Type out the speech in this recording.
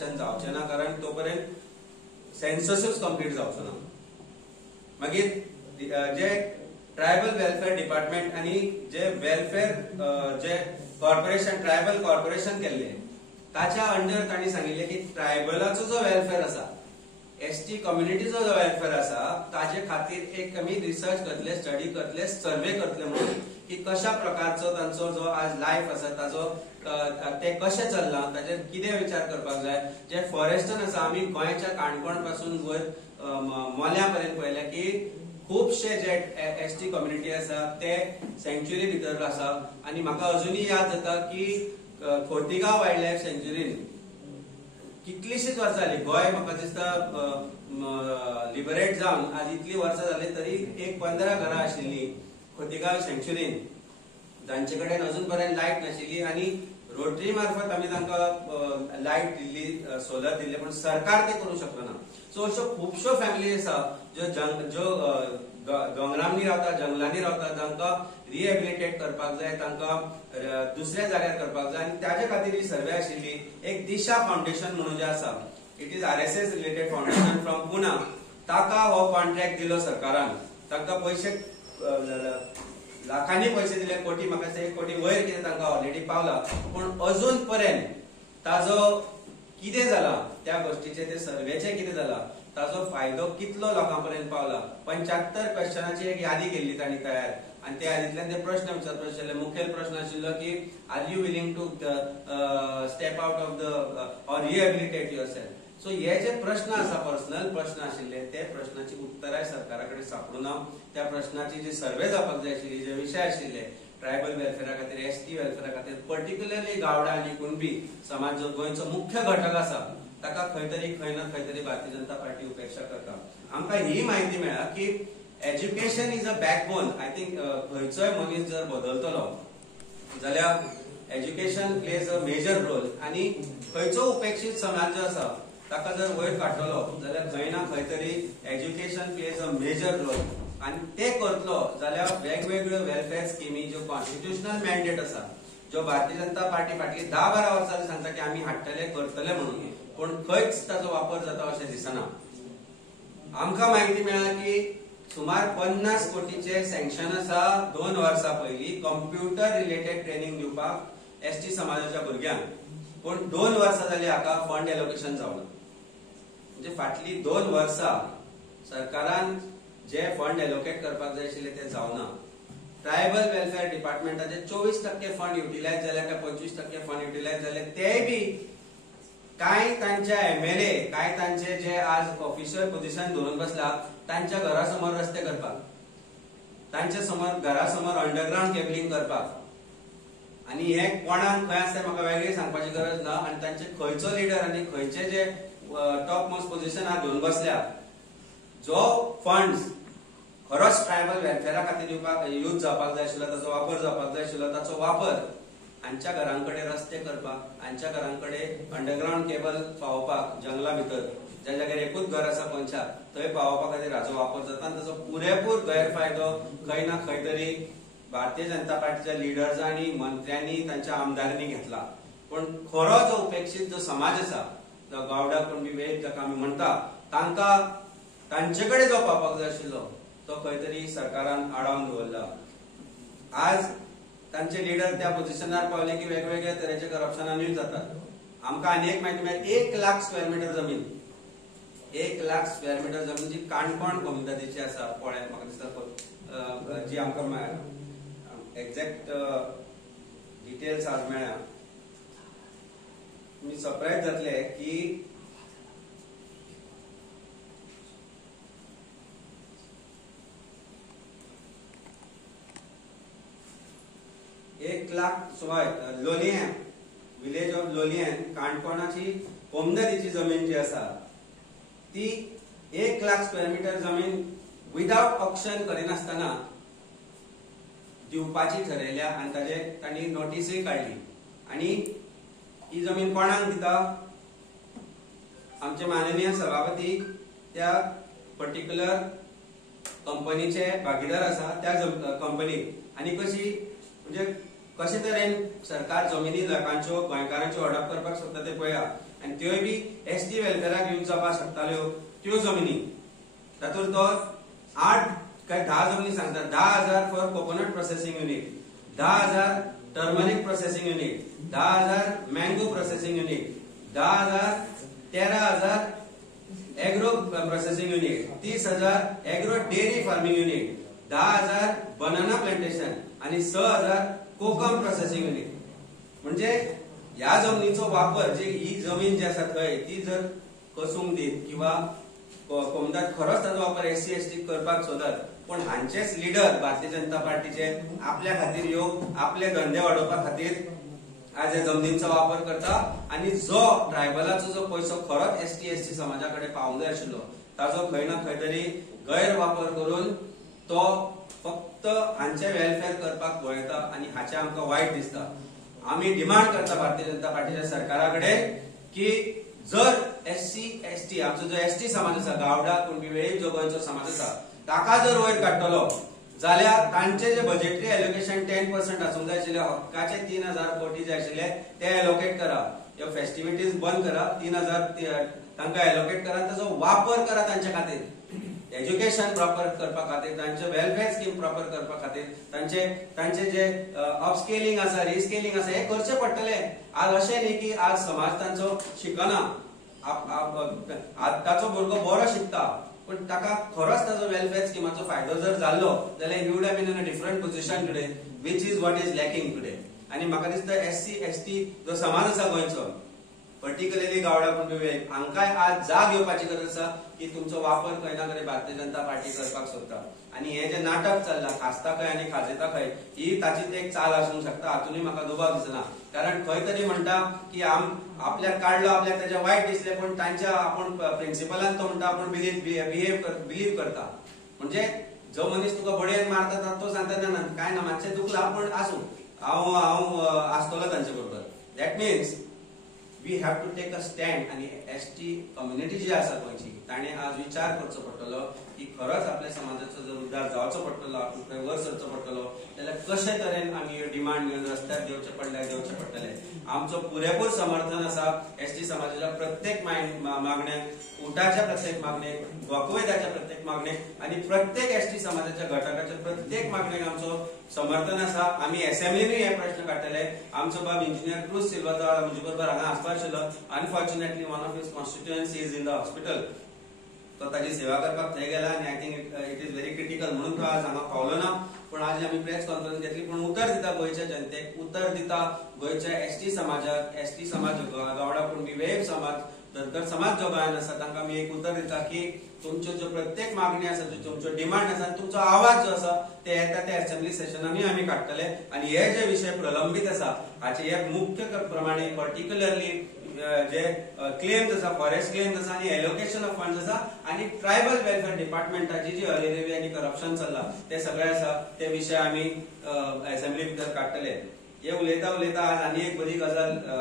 Corporation जावचें ना, कारण तो पर्यंत सेन्ससूच कंप्लीट जावचो ना. मागीर जे ट्रायबल वेलफेअर डिपार्टमेंट आणि जे वेलफेअर जे कॉर्पोरेशन ट्रायबल कॉर्पोरेशन केल्ले ताच्या अंडर तांणी सांगिल्ले की ट्रायबलाचो जो वेलफेअर आसा, एसटी कम्युनिटीचो जो वेलफेअर आसा ताजे खातीर एक आमी रिसर्च करतले, स्टडी करतले, सर्वे करतले म्हणून की कशा प्रकारचो तांचो जो आज लायफ आसा ताजो ते कशें चल्लां ताचेर कितें विचार करपाक जाय. जे फॉरेस्टान आसा, आमी गोंयच्या काणकोण पासून वयर मोल्या पर्यंत पळयलें की खूबशे जे एसटी कम्युनिटी आसा ते सँक्च्युरी भितर आसा. आनी म्हाका अजुनूय याद जाता की खोतीगांव वायल्ड लायफ सँक्च्युरीन कितलीशीच वर्सां जाली, गोंय म्हाका दिसता लिबरेट जावन आज इतली वर्सां जाली तरी एक 15 घरां आशिल्लीं खोतीगांव सँक्च्युरीन, जांचे कडेन अजून पर्यंत लायट नाशिल्ली. आनी रोटरी मार्फत आमी तांकां लायट दिल्ली, सोलर दिल्ले, पण सरकार ते करूं शकलो ना. सो अश्यो खुबश्यो फॅमिली आसा ज्यो दोंगरांनी रावता, जंगलांनी रावता, जांकां रिहेबिलिटेट करपाक जाय, तांकां दुसऱ्या जाग्यार करपाक जाय. आनी ताचे खातीर ही सर्वे आशिल्ली. एक दिशा फाउंडेशन म्हणून जे आसा, it is RSS related foundation from Pune, ताका हो कॉन्ट्रॅक्ट दिलो सरकारान. तांकां पयशे लाखांनी पैसे दिले, कोटी, म्हाका दिसता 1 कोटी वयर कितें तांकां ऑलरेडी पावला. पूण अजून पर्यंत ताजो कितें जाला, त्या गोष्टीचे ते सर्वेचे कितें जाला, ताजो फायदो कितलो लोकां पर्यंत पावला. 75 क्वेश्चनाची एक यादी केल्ली तांणी तयार, आनी त्या यादींतल्यान ते प्रश्न विचारपाक आशिल्ले. मुखेल प्रश्न आशिल्लो की are you willing to step out of the or rehabilitate yourself. So हे जे प्रश्न आसा, पर्सनल प्रश्न आशिल्ले, ते प्रश्नाची उत्तरां सरकारा कडेन सापडूना. त्या प्रश्नाची जी सर्वे जावपाक जाय आशिल्ली, जे विशय आशिल्ले ट्रायबल वेलफेअरा खातीर, एसटी वेलफेअरा खातीर, पर्टिक्युलरली गावडा आनी कुणबी समाज जो गोंयचो मुख्य घटक आसा, ताका खंय ना खंय तरी भारतीय जनता पार्टी उपेक्षा करता. आमकां ही म्हायती मेळ्ळा की education is a backbone. I think खंयचोय मनीस जर बदलतलो जाल्यार education plays a major role. आनी खंयचो उपेक्षीत समाज जो आसा ताका जर वयर काडटलो जाल्यार खंय ना खंय तरी education plays a major role. आनी ते करतलो जाल्यार वेगवेगळ्यो वेलफेअर स्किमी ज्यो कॉन्स्टिट्युशनल मॅन्डेट आसा, ज्यो भारतीय जनता पार्टी फाटली 10-12 वर्सां सांगता की आमी हाडटले, करतले म्हणून, पूण खंयच ताचो वापर जाता अशें दिसना. आमकां म्हायती मेळ्ळा की सुमार 50 कोटीचे सँक्शन आसा 2 वर्सां पयलीं कंप्युटर रिलेटेड ट्रेनिंग दिवपाक एसटी समाजाच्या भुरग्यांक. पूण 2 वर्सां जालीं हाका फंड एलोकेशन जावना. म्हणजे फाटलीं 2 वर्सां सरकारान जे फंड एलोकेट करपाक जाय आशिल्ले ते जावना. ट्रायबल वेलफेअर डिपार्टमेंटाचे 24% फंड युटिलायज जाले काय 25% फंड युटिलायज जाले, तेय बी काय तांच्या MLA, काय तांचे जे आज ऑफिशियल पोझिशन धरून बसला, तांच्या घरासमोर रस्ते करपाक, तांच्या घरासमोर अंडरग्राउंड केबलिंग करपाक. आनी हे कोणाक खंय आसता म्हाका वेगळी सांगपाची गरज ना. आनी तांचे खंयचो लिडर आनी खंयचे जे टॉप मोस्ट पोझिशनार घेवन बसल्या, जो फंड्स खरोच ट्रायबल वेलफेअरा खातीर यूज जावपाक जाय आशिल्लो, ताचो वापर जावपाक जाय आशिल्लो, ताचो वापर हांच्या घरांकडे रस्ते करपाक, हांच्या घरांकडे अंडरग्राउंड केबल पावोवपाक, जंगला भितर ज्या जाग्यार एकूच घर आसा पंचाक, थंय पावोवपा खातीर हाचो वापर जाता. आनी ताचो पुरेपूर गैरफायदो खंय ना खंय तरी भारतीय जनता पार्टीच्या लिडर्सांनी, मंत्र्यांनी, तांच्या आमदारांनी घेतला. पण खरो जो उपेक्षीत जो समाज आसा, जो गावडा कुणबी वेग जाका आमी म्हणटा, तांकां तांचे कडेन जो पावपाक जाय आशिल्लो तो खंय तरी सरकारान आडावन दवरला. आज तांचे लिडर त्या पोझिशनार पावले की वेगवेगळ्या तरेचे करप्शनांनी जातात. आमकां आनी एक म्हायती मेळ्ळी, 1 लाख स्क्वेअर मिटर जमीन, 1 लाख स्क्वेअर मिटर जमीन जी काणकोण कम्युनिटीची आसा, पोळ्यात म्हाका दिसता, जी आमकां एक्झॅक्ट डिटेल्स आज मेळ्ळ्या. तुमी सरप्रायज जातले की 1 लाख सुमार लोलयें, विलेज ऑफ लोलयें, काणकोणाची कोमनदीची जमीन जी आसा ती 1 लाख स्क्वेअर मिटर जमीन विदाउट ऑक्शन करिनासतना दिवपाची ठरयल्या. आनी ताजे तांणी नोटीसय काडली. आनी ही जमीन कोणाक दिता? आमचे माननीय सभापती त्या पर्टिक्युलर कंपनीचे भागीदार आसा त्या कंपनीक. आनी कशी म्हणजे कशे तरेन सरकार जमिनी लोकांच्यो, गोंयकारांच्यो हडप करपाक सोदता ते पळया. आणि त्योय बी एसटी वेलफेअराक यूज जावपाक शकताल्यो त्यो जमिनी तातूंत तो 8 काय 10 जमिनी सांगता 10,000 for coconut processing unit, 10,000 turmeric processing unit, 10,000 mango processing unit, 10,000 13,000 agro processing unit, 30,000 agro dairy farming unit, 10,000 banana plantation आणि 6,000 कोकम प्रोसेसिंग युनिट. म्हणजे या जमिनीचो वापर जी ही जमीन जी आसा थंय ती जर कसूंक दीत किंवा कोमतात खरोच ताचो वापर एससी एसटी करपाक सोदत पण हांचेच लीडर भारतीय जनता पार्टीचे आपल्या खातीर येवन आपले धंदे वाडोवपा खातीर आज या जमनींचो वापर करता आणि जो ट्रायबलाचो जो पैसो खरोच एसटी एसटी समाजाकडे पावूंक जाय आशिल्लो ताचो खंय ना खंय तरी गैरवापर करून तो फक्त हांचे वेलफेअर करपाक पळयता आणि हाचे आमकां वायट दिसता. आम्ही डिमांड करता भारतीय जनता पार्टीच्या सरकाराकडे की जर एससी एसटी आमचो जो एसटी समाज आसा गावडा कुणबी वेळीप जो गोंयचो समाज आसा ताका जर वयर काडटलो जाल्यार तांचे जे बजेटरी एलोकेशन 10% आसूंक जाय आशिल्ले हक्काचे 3,000 कोटी जे आशिल्ले ते एलोकेट करा. ह्यो फेस्टिविटीज बंद करा, 3,000 तांकां एलोकेट करा, ताचो वापर करा तांच्या खातीर एज्युकेशन प्रॉपर करपा खातीर, तांचे वेलफेअर स्कीम प्रॉपर करपा खातीर, तांचे जे अपस्केलिंग आसा रिस्केलिंग आसा हे करचे पडटले. आज अशें न्ही की आज समाज तांचो शिकना, ताचो भुरगो बरो शिकता पण ताका खरोच ताचो वेलफेअर स्किमाचो फायदो जर जाल्लो जाल्यार he would have been in a different position today which is what is lacking today. आणि म्हाका दिसता एससी एसटी जो समाज आसा गोंयचो पर्टिक्युलरली गावडा कुणबी वेळीप हांकांय आज जाग येवपाची गरज आसा की तुमचो वापर खंय ना खंय भारतीय जनता पार्टी करपाक सोदता. आणि हे जे नाटक चल्लां खासता खंय आणि खाजेता खंय ही ताचीच एक चाल आसूंक शकता, हातूनय म्हाका दुबाव दिसना. कारण खंय तरी म्हणटा की आपल्याक काडलो, आपल्याक ताचे वायट दिसले पण तांच्या आपण प्रिन्सिपलान तो म्हणटा आपण बिलीव करता. म्हणजे जो मनीस तुका बडयेन मारता तो सांगता ना काय ना मातशें दुखला पण आसूं हांव आसतलो तांचे बरोबर. That means we have to take a stand. आणि एसटी कम्युनिटी जी आसा गोंयची ताणे आज विचार करचो पडटलो की खरोच आपल्या समाजाचो जर उद्धार जावचो पडटलो, आपूण खंय वयर सरचो पडटलो जाल्यार कशे तरेन आमी ह्यो डिमांड घेवन रस्त्यार देवचे पडटले. आमचो पुरेपूर समर्थन आसा एसटी समाजाच्या प्रत्येक मागण्यांक, उठाच्या प्रत्येक मागणेक, वखवयत्याच्या प्रत्येक मागणेक आणि प्रत्येक एसटी समाजाच्या घटकाच्या प्रत्येक मागणेक आमचो समर्थन आसा. आमी असेंब्लीनूय हे प्रश्न काडटले. आमचो बाब इंजिनियर क्रूज सिल्वा म्हजे बरोबर हांगा आसपा आशिल्लो. Unfortunately one of his constituency is in the hospital. तो ताची सेवा करपाक थंय गेला आणि I think it is very critical म्हणून तो आज हांगा पावलो ना. पण आज आमी प्रेस कॉन्फरन्स घेतली पण उतर दिता गोंयच्या जनतेक, उतर दिता गोंयच्या एसटी समाजाक, एसटी समाज गावडा कुणबी वेळीप समाज धनगर समाज जो गोंयांत आसा तांकां आमी एक उतर दिता की तुमच्यो ज्यो प्रत्येक मागणी आसा, तुमच्यो डिमांड आसा, तुमचो आवाज जो आसा ते येता त्या असेंब्ली सेशनांनी आमी काडटले. आणि हे जे विषय प्रलंबीत आसा हाचे एक मुख्य प्रमाणे पर्टिक्युलरली जे क्लेम्स आसा, फॉरेस्ट क्लेम्स आसा आणि एलोकेशन ऑफ फंड्स आसा आणि ट्रायबल वेलफेअर डिपार्टमेंटाची जी हलेरेवी आणि करप्शन चल्ला ते सगळे आसा ते विषय आमी असेंब्ली भितर काडटले. हे उलयता आज आनी एक बरी गजाल